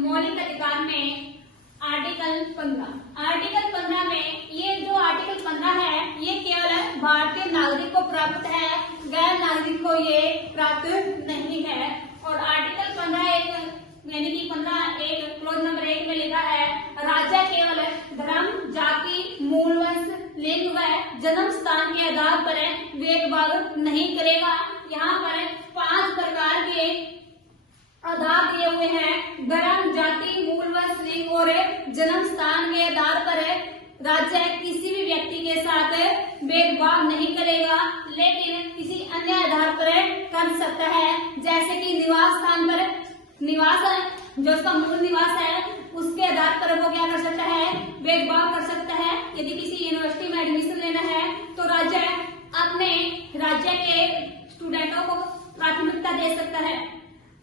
मौलिक अधिकार में आर्टिकल 15 में ये जो आर्टिकल 15 है ये केवल भारतीय नागरिक को प्राप्त है, गैर नागरिक को ये प्राप्त नहीं है। और आर्टिकल 15 एक यानी कि 15 एक क्लोज नंबर 1 में लिखा है राज्य केवल धर्म, जाति, मूल वंश, लिंग व जन्म स्थान के आधार पर भेदभाव नहीं करेगा। यहाँ पर 5 प्रकार के आधार दिए हुए हैं, धर्म, जाति, मूल वंश, लिंग और जन्म स्थान के आधार पर राज्य किसी भी व्यक्ति के साथ भेदभाव नहीं करेगा, लेकिन किसी अन्य आधार पर कर सकता है, जैसे कि निवास स्थान पर निवास जो उसका मूल निवास है उसके आधार पर वो क्या कर सकता है, भेदभाव कर सकता है। यदि किसी यूनिवर्सिटी में एडमिशन लेना है तो राज्य अपने राज्य के स्टूडेंटों को प्राथमिकता दे सकता है।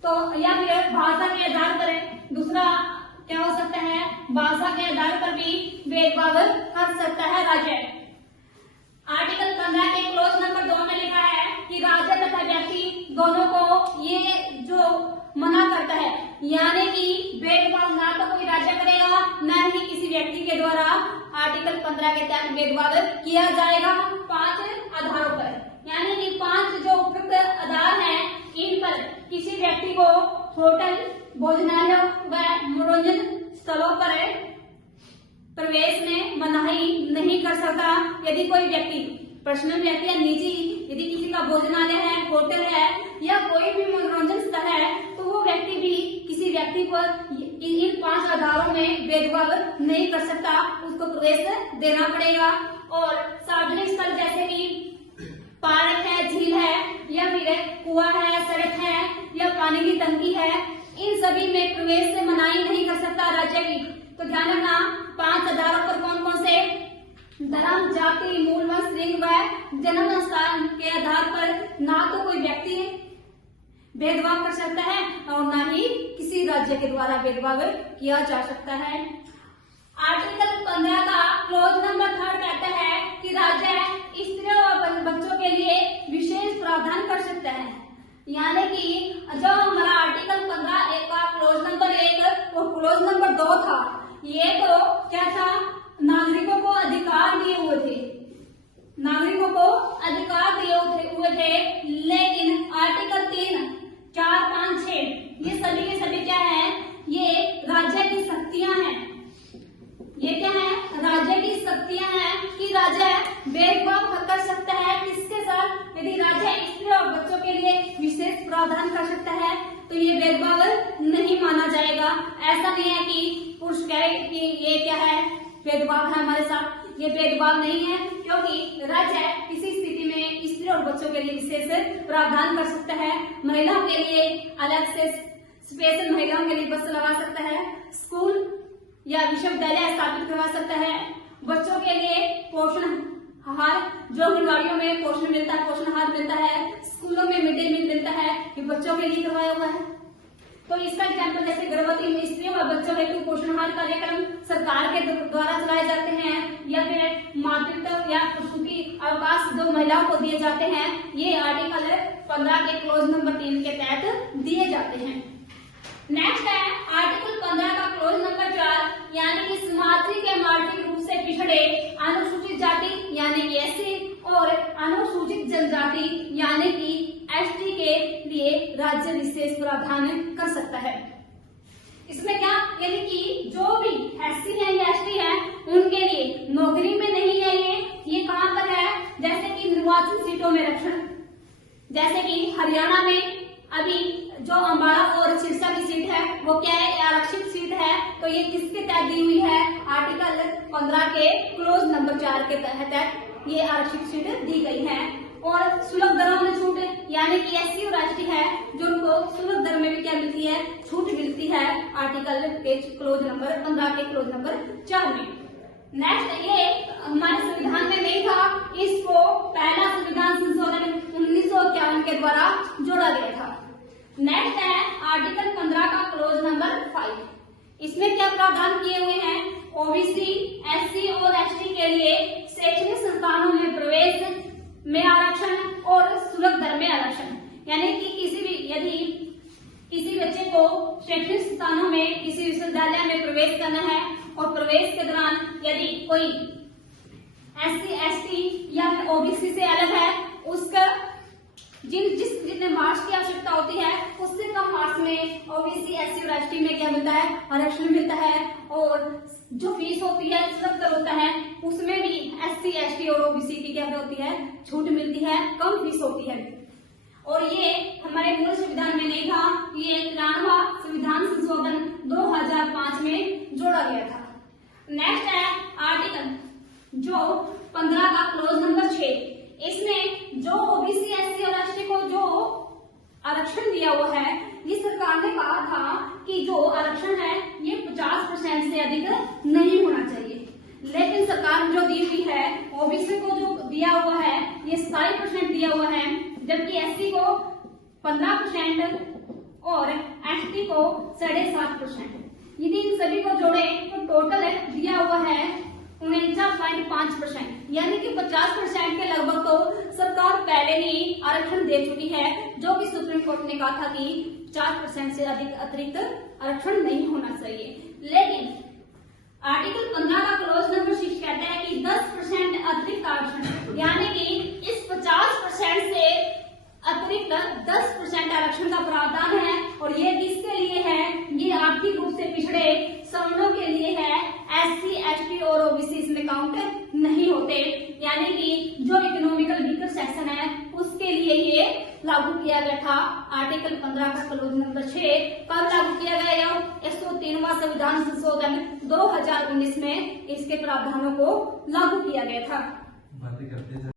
तो या फिर भाषा के आधार पर दूसरा क्या हो सकता है, भाषा के आधार पर भी भेदभाव कर सकता है राज्य। आर्टिकल 15 के क्लोज नंबर 2 में लिखा है कि राज्य तथा व्यक्ति दोनों को ये जो मना करता है, यानी कि भेदभाव ना तो कोई राज्य करेगा न ही किसी व्यक्ति के द्वारा आर्टिकल 15 के तहत भेदभाव किया जाएगा 5 आधारों पर। यानी कि 5 जो उपयुक्त आधार हैं इन पर किसी व्यक्ति को होटल, भोजनालय व मनोरंजन स्थलों पर प्रवेश में मनाही नहीं कर सकता। यदि कोई व्यक्ति पर्सनल व्यक्ति या निजी यदि किसी का भोजनालय है, होटल है या कोई भी मनोरंजन स्थल है तो वो व्यक्ति भी किसी व्यक्ति पर इन 5 आधारों में भेदभाव नहीं कर सकता, उसको प्रवेश देना पड़ेगा। और सार्वजनिक स्थल जैसे कि पार्क है, झील है या फिर कुआं है, सड़क है या पानी की टंकी है, इन सभी में प्रवेश से मनाही नहीं कर सकता राज्य की। तो ध्यान रखना 5 आधारों पर कौन कौन से, धर्म, जाति, मूल वंश, लिंग व जन्म स्थान के आधार पर ना तो कोई व्यक्ति भेदभाव कर सकता है और ना ही किसी राज्य के द्वारा भेदभाव किया जा सकता है। आर्टिकल 15 का क्लोज नंबर 3 कहता है कि राज्य स्त्रियों और बच्चों के लिए विशेष प्रावधान कर सकता है। यानी कि जो हमारा आर्टिकल 15 का क्लोज नंबर 1 और क्लोज नंबर 2 था, ये तो क्या था, नागरिकों को अधिकार दिए हुए थे, नागरिकों को अधिकार दिए हुए थे, लेकिन आर्टिकल 3, 4, 5, 6 ये सभी के सभी क्या है, ये राज्य की शक्तियां हैं। ये क्या है, राज्य की शक्तियां हैं कि राज्य भेदभाव कर सकता है किसके साथ, यदि राज्य स्त्री और बच्चों के लिए विशेष प्रावधान कर सकता है तो ये भेदभाव नहीं माना जाएगा। ऐसा नहीं है कि पुरुष कहे कि ये क्या है, भेदभाव है हमारे साथ, ये भेदभाव नहीं है, क्योंकि राज्य किसी स्थिति में स्त्री और बच्चों के लिए विशेष प्रावधान कर सकता है। महिलाओं के लिए अलग से स्पेशल महिलाओं के लिए बस लगा सकता है, स्कूल या विश्वविद्यालय स्थापित करवा सकता है, बच्चों के लिए पोषण आहार जो अंगनवाड़ियों में पोषण मिलता है, पोषण आहार मिलता है, स्कूलों में मिड डे मील मिलता है, ये बच्चों के लिए करवाया हुआ है। तो इसका एग्जाम्पल जैसे गर्भवती स्त्रियों और बच्चों हेतु पोषण आहार कार्यक्रम सरकार के द्वारा चलाए जाते हैं, या फिर मातृत्व या प्रसूति अवकाश जो महिलाओं को दिए जाते हैं, ये आर्टिकल 15 के क्लोज नंबर 3 के तहत दिए जाते हैं। नेक्स्ट है आर्टिकल 15 का क्लोज नंबर 4, यानी कि सामाजिक या आर्थिक रूप से पिछड़े अनुसूचित जाति यानी कि एससी और अनुसूचित जनजाति यानी कि एसटी के लिए राज्य विशेष प्रावधान कर सकता है। इसमें क्या, यानी कि जो भी एससी है या एसटी है उनके लिए नौकरी में नहीं है, ये कहाँ पर है, जैसे कि निर्वाचन सीटों में रक्षण, जैसे कि हरियाणा में अभी जो अम्बाला और सिरसा की सीट है वो क्या है, आरक्षित सीट है, तो ये किसके तहत दी हुई है, आर्टिकल 15 के क्लोज नंबर 4 के तहत ये आरक्षित सीट दी गई है। और सुलभ दरों में छूट, यानी कि एससी और एसटी है जो उनको सुलभ दर में भी क्या मिलती है, छूट मिलती है आर्टिकल के क्लोज नंबर 15 के क्लोज नंबर 4 में। नेक्स्ट, ये हमारे संविधान में नहीं था, इसको पहला संविधान संशोधन 1951 के द्वारा जोड़ा गया था। नेक्स्ट है आर्टिकल 15 का क्लोज नंबर 5, इसमें क्या प्रावधान किए हुए हैं, ओबीसी, एससी और एसटी के लिए शैक्षणिक संस्थानों में प्रवेश में आरक्षण और सुलभ दर में आरक्षण, यानी कि किसी भी यदि किसी बच्चे को शैक्षणिक संस्थानों में किसी विश्वविद्यालय में प्रवेश करना है और प्रवेश के दौरान यदि कोई SC ST या OBC से अलग है, उसका जितने मार्क्स की आवश्यकता होती है उससे कम मार्क्स में OBC SC और ST में क्या मिलता है, आरक्षण मिलता है। और जो फीस होती है 70 होता है, उसमें भी SC ST और OBC की क्या होती है, छूट मिलती है, कम फीस होती है। और ये हमारे मूल संविधान में नहीं था, ये 93वां संविधान संशोधन 2005 में जोड़ा गया था। नेक्स्ट है आर्टिकल जो 15 का क्लोज नंबर 6। इसमें जो OBC SC और ST को जो आरक्षण दिया हुआ है, ये सरकार ने कहा था कि जो आरक्षण है ये 50% से अधिक नहीं होना चाहिए। लेकिन सरकार जो दी हुई है, OBC को जो दिया हुआ है ये 27% दिया हुआ है, जबकि SC को 15% और ST को 7.5%। यदि इन सभी को जोड़े तो टोटल दिया हुआ है 49.5%, यानी कि 50% के लगभग तो सरकार पहले ही आरक्षण दे चुकी है, जो कि सुप्रीम कोर्ट ने कहा था कि 4% से अधिक अतिरिक्त आरक्षण नहीं होना चाहिए। लेकिन आर्टिकल 15 का क्लोज नंबर 6 कहता है कि 10% अतिरिक्त आरक्षण, यानी कि इस 50% से अतिरिक्त 10% आरक्षण का प्रावधान है। और ये किसके लिए है, ये आर्थिक रूप से पिछड़े सवर्णों के लिए है। SC ST और OBC इसमें काउंट नहीं होते, यानी कि जो इकोनॉमिकल वीकर सेक्शन है उसके लिए ये लागू किया गया था। आर्टिकल 15 का क्लोज नंबर 6 कब लागू किया गया? 103वां संविधान संशोधन 2019 में इसके प्रावधानों को लागू किया गया था।